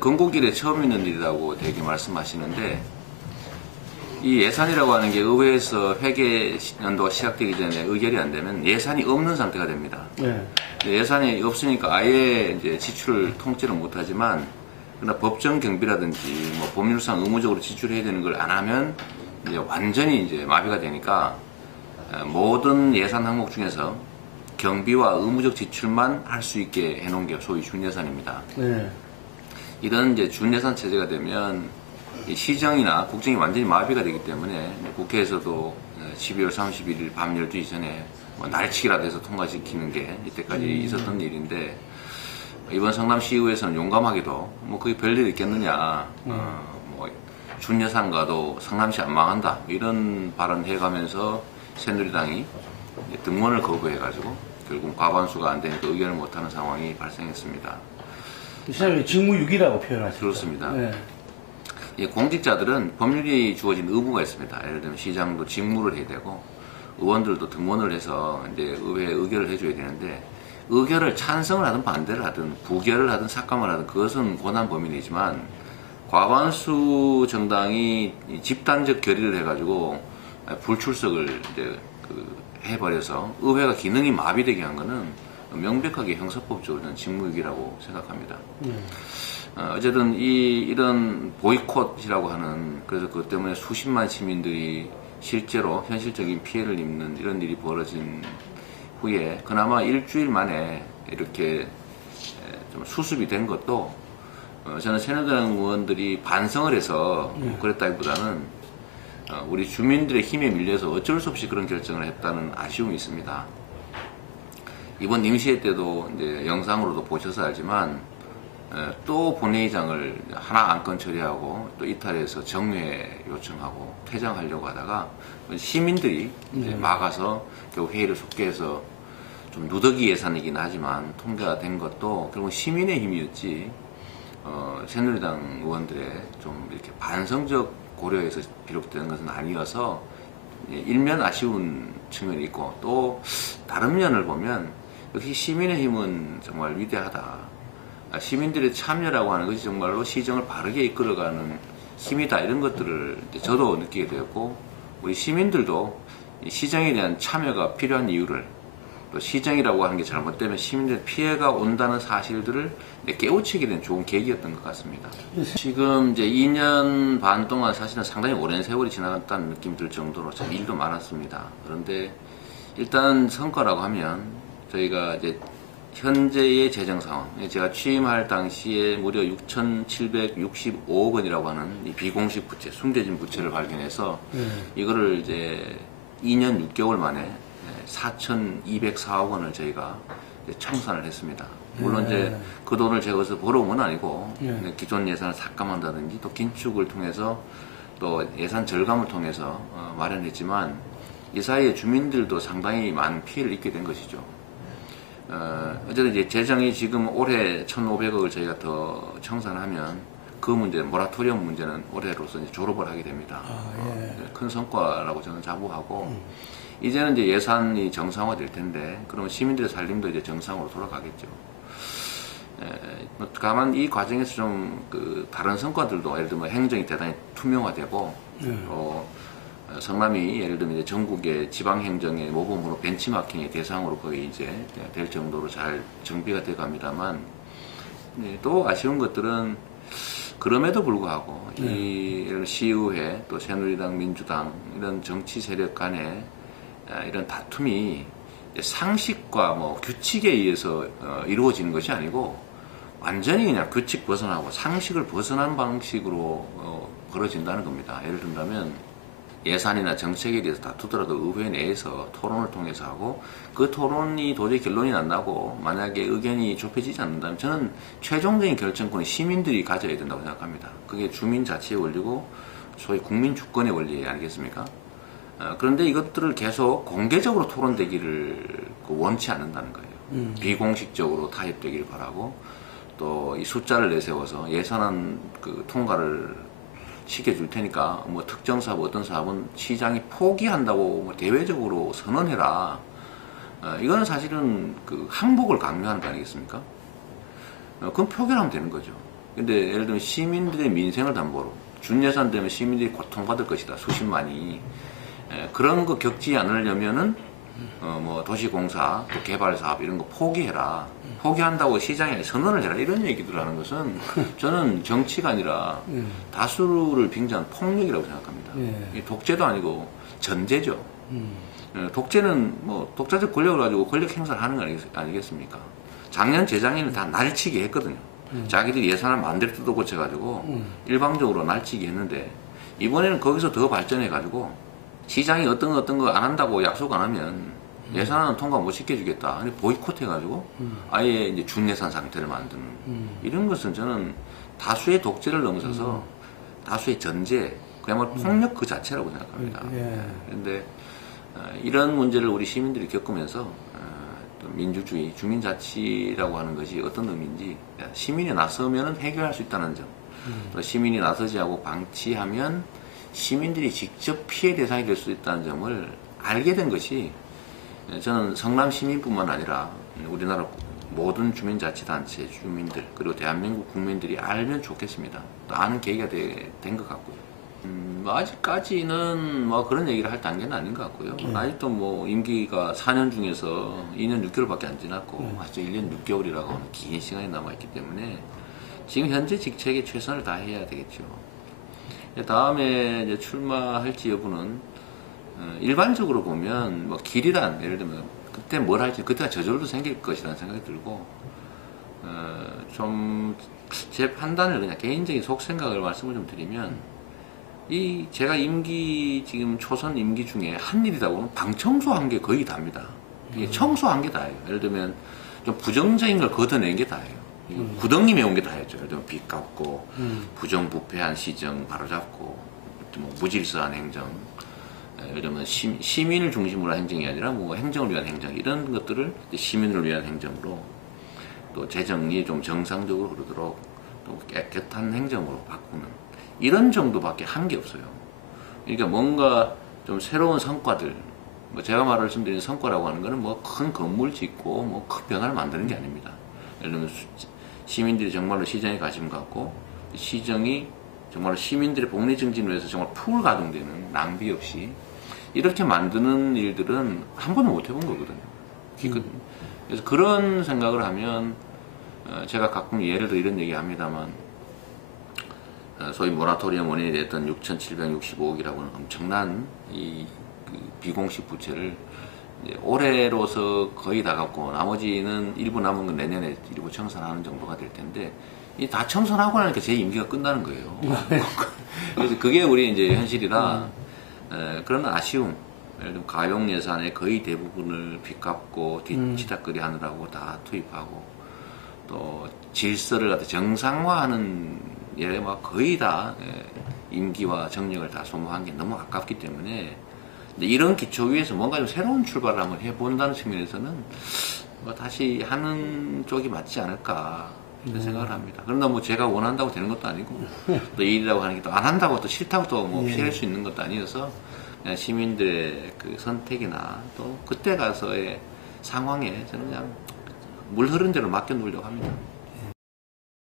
건국일에 처음 있는 일이라고 되게 말씀하시는데, 이 예산이라고 하는 게 의회에서 회계 연도가 시작되기 전에 의결이 안 되면 예산이 없는 상태가 됩니다. 네. 예산이 없으니까 아예 이제 지출을 통째로 못하지만, 그러나 법정 경비라든지 뭐 법률상 의무적으로 지출해야 되는 걸 안 하면 이제 완전히 이제 마비가 되니까 모든 예산 항목 중에서 경비와 의무적 지출만 할 수 있게 해놓은 게 소위 준예산입니다. 네. 이런 이제 준예산 체제가 되면 이 시정이나 국정이 완전히 마비가 되기 때문에 국회에서도 12월 31일 밤 12시 전에 뭐 날치기라도 해서 통과시키는 게 이때까지 있었던 일인데, 이번 성남시의회에서는 용감하게도 뭐 그게 별일 있겠느냐, 뭐 준예산과도 성남시 안 망한다 이런 발언 해가면서 새누리당이 등원을 거부해가지고 결국 과반수가 안 되니까 의결을 못하는 상황이 발생했습니다. 시장님 직무유기라고 표현하셨죠. 그렇습니다. 네. 공직자들은 법률이 주어진 의무가 있습니다. 예를 들면 시장도 직무를 해야 되고 의원들도 등원을 해서 이제 의회에 의결을 해줘야 되는데, 의결을 찬성을 하든 반대를 하든 부결을 하든 삭감을 하든 그것은 권한 범위이지만, 과반수 정당이 집단적 결의를 해가지고 불출석을 이제 해버려서 의회가 기능이 마비되게 한 거는 명백하게 형사법적으로 저는 직무유기라고 생각합니다. 어쨌든 이런 보이콧이라고 하는, 그래서 그것 때문에 수십만 시민들이 실제로 현실적인 피해를 입는 이런 일이 벌어진 후에 그나마 일주일 만에 이렇게 좀 수습이 된 것도, 저는 새누리당 의원들이 반성을 해서 그랬다기보다는 우리 주민들의 힘에 밀려서 어쩔 수 없이 그런 결정을 했다는 아쉬움이 있습니다. 이번 임시회 때도 이제 영상으로도 보셔서 알지만 또 본회의장을 하나 안건 처리하고 또 이탈해서 정례 요청하고 퇴장하려고 하다가 시민들이 이제 막아서 결국 회의를 속개해서 좀 누더기 예산이긴 하지만 통과가 된 것도 결국 시민의 힘이었지, 새누리당 의원들의 좀 이렇게 반성적 고려에서 비롯된 것은 아니어서 일면 아쉬운 측면이 있고, 또 다른 면을 보면 역시 시민의 힘은 정말 위대하다. 시민들의 참여라고 하는 것이 정말로 시정을 바르게 이끌어가는 힘이다, 이런 것들을 저도 느끼게 되었고, 우리 시민들도 시정에 대한 참여가 필요한 이유를, 또 시정이라고 하는 게 잘못되면 시민들 피해가 온다는 사실들을 깨우치게 된 좋은 계기였던 것 같습니다. 지금 이제 2년 반 동안 사실은 상당히 오랜 세월이 지나갔다는 느낌이 들 정도로 참 일도 많았습니다. 그런데 일단 성과라고 하면 저희가 이제 현재의 재정 상황, 제가 취임할 당시에 무려 6,765억 원이라고 하는 이 비공식 부채, 숨겨진 부채를 발견해서 이거를 이제 2년 6개월 만에 4,204억 원을 저희가 청산을 했습니다. 물론 이제 그 돈을 제가 어디서 벌어온 건 아니고 기존 예산을 삭감한다든지 또 긴축을 통해서 또 예산 절감을 통해서 마련했지만, 이 사이에 주민들도 상당히 많은 피해를 입게 된 것이죠. 어쨌든 이제 재정이 지금 올해 1,500억을 저희가 더 청산하면 그 문제, 모라토리엄 문제는 올해로서 이제 졸업을 하게 됩니다. 큰 성과라고 저는 자부하고, 이제는 이제 예산이 정상화될 텐데, 그러면 시민들의 살림도 이제 정상으로 돌아가겠죠. 다만 이 과정에서 좀 다른 성과들도, 예를 들면 행정이 대단히 투명화되고, 성남이 예를 들면 이제 전국의 지방행정의 모범으로 벤치마킹의 대상으로 거의 이제 될 정도로 잘 정비가 돼 갑니다만, 또 아쉬운 것들은 그럼에도 불구하고 이 시의회, 또 새누리당, 민주당 이런 정치 세력 간의 이런 다툼이 상식과 뭐 규칙에 의해서 이루어지는 것이 아니고 완전히 그냥 규칙 벗어나고 상식을 벗어난 방식으로 벌어진다는 겁니다. 예를 든다면 예산이나 정책에 대해서 다투더라도 의회 내에서 토론을 통해서 하고, 그 토론이 도저히 결론이 안 나고 만약에 의견이 좁혀지지 않는다면 저는 최종적인 결정권은 시민들이 가져야 된다고 생각합니다. 그게 주민자치의 원리고 소위 국민주권의 원리 아니겠습니까? 그런데 이것들을 계속 공개적으로 토론되기를 원치 않는다는 거예요. 비공식적으로 타협되기를 바라고, 또 이 숫자를 내세워서 예산안 통과를 시켜줄 테니까 뭐 특정 사업, 어떤 사업은 시장이 포기한다고 뭐 대외적으로 선언해라. 이거는 사실은 항복을 강요하는 거 아니겠습니까? 그럼 표결하면 되는 거죠. 근데 예를 들면 시민들의 민생을 담보로 준예산 되면 시민들이 고통받을 것이다. 수십만이. 그런 거 겪지 않으려면은 뭐 도시공사, 또 개발사업 이런 거 포기해라. 포기한다고 시장에 선언을 해라. 이런 얘기들 하는 것은 저는 정치가 아니라 다수를 빙자한 폭력이라고 생각합니다. 이 독재도 아니고 전제죠. 독재는 뭐 독자적 권력을 가지고 권력 행사를 하는 거 아니겠습니까? 작년, 재작년에 다 날치기 했거든요. 자기들이 예산을 마음대로 뜯어 고쳐가지고 일방적으로 날치기 했는데 이번에는 거기서 더 발전해가지고 시장이 어떤 거 안 한다고 약속 안 하면 예산은 통과 못 시켜주겠다. 보이콧 해가지고 아예 이제 준예산 상태를 만드는 이런 것은 저는 다수의 독재를 넘어서서 다수의 전제, 그야말로 폭력 그 자체라고 생각합니다. 그런데 이런 문제를 우리 시민들이 겪으면서 또 민주주의, 주민자치라고 하는 것이 어떤 의미인지 시민이 나서면 해결할 수 있다는 점, 또 시민이 나서지 않고 방치하면 시민들이 직접 피해 대상이 될 수 있다는 점을 알게 된 것이 저는 성남 시민뿐만 아니라 우리나라 모든 주민자치단체 주민들 그리고 대한민국 국민들이 알면 좋겠습니다. 또 아는 계기가 된 것 같고요. 아직까지는 뭐 그런 얘기를 할 단계는 아닌 것 같고요. 아직도 뭐 임기가 4년 중에서 2년 6개월밖에 안 지났고 아직 1년 6개월이라고 하는 긴 시간이 남아있기 때문에 지금 현재 직책에 최선을 다해야 되겠죠. 다음에 이제 출마할지 여부는 일반적으로 보면 뭐 길이란 예를 들면 그때 뭘 할지 그때가 저절로 생길 것이라는 생각이 들고 좀 제 판단을 그냥 개인적인 속생각을 말씀을 좀 드리면 제가 임기 지금 초선 임기 중에 한 일이라고는 방 청소한 게 거의 다입니다. 이게 청소한 게 다예요. 예를 들면 좀 부정적인 걸 걷어낸 게 다예요. 구덩이 메운 게 다였죠. 예를 들면 빚 갚고 부정부패한 시정 바로잡고 뭐 무질서한 행정, 예를 들면 시민을 중심으로 한 행정이 아니라 뭐 행정을 위한 행정 이런 것들을 시민을 위한 행정으로 또 재정이 좀 정상적으로 흐르도록 또 깨끗한 행정으로 바꾸는 이런 정도밖에 한 게 없어요. 그러니까 뭔가 좀 새로운 성과들, 뭐 제가 말씀드린 성과라고 하는 거는 뭐 큰 건물 짓고 뭐 큰 변화를 만드는 게 아닙니다. 예를 들면 시민들이 정말로 시정에 관심 갖고 시정이 정말로 시민들의 복리 증진을 위해서 정말 풀 가동되는 낭비 없이 이렇게 만드는 일들은 한 번도 못 해본 거거든요. 그래서 그런 생각을 하면 제가 가끔 예를 들어 이런 얘기 합니다만 소위 모라토리엄 원인이 됐던 6,765억이라고는 엄청난 그 비공식 부채를 이제 올해로서 거의 다 갚고 나머지는 일부 남은 건 내년에 일부 청산하는 정도가 될 텐데 이 다 청산하고 나니까 제 임기가 끝나는 거예요. 그래서 그게 우리 이제 현실이라 그런 아쉬움. 예를 들면 가용 예산의 거의 대부분을 빚 갚고 뒤치다거리 하느라고 다 투입하고 또 질서를 갖다 정상화하는 예, 막 거의 다 임기와 정력을 다 소모한 게 너무 아깝기 때문에 이런 기초 위에서 뭔가 좀 새로운 출발을 한번 해본다는 측면에서는 뭐 다시 하는 쪽이 맞지 않을까 이런 생각을 합니다. 그러나 뭐 제가 원한다고 되는 것도 아니고 또 일이라고 하는 게 또 안 한다고 또 싫다고 또 뭐 피할 수 있는 것도 아니어서 그냥 시민들의 그 선택이나 또 그때 가서의 상황에 저는 그냥 물 흐른 대로 맡겨놓으려고 합니다.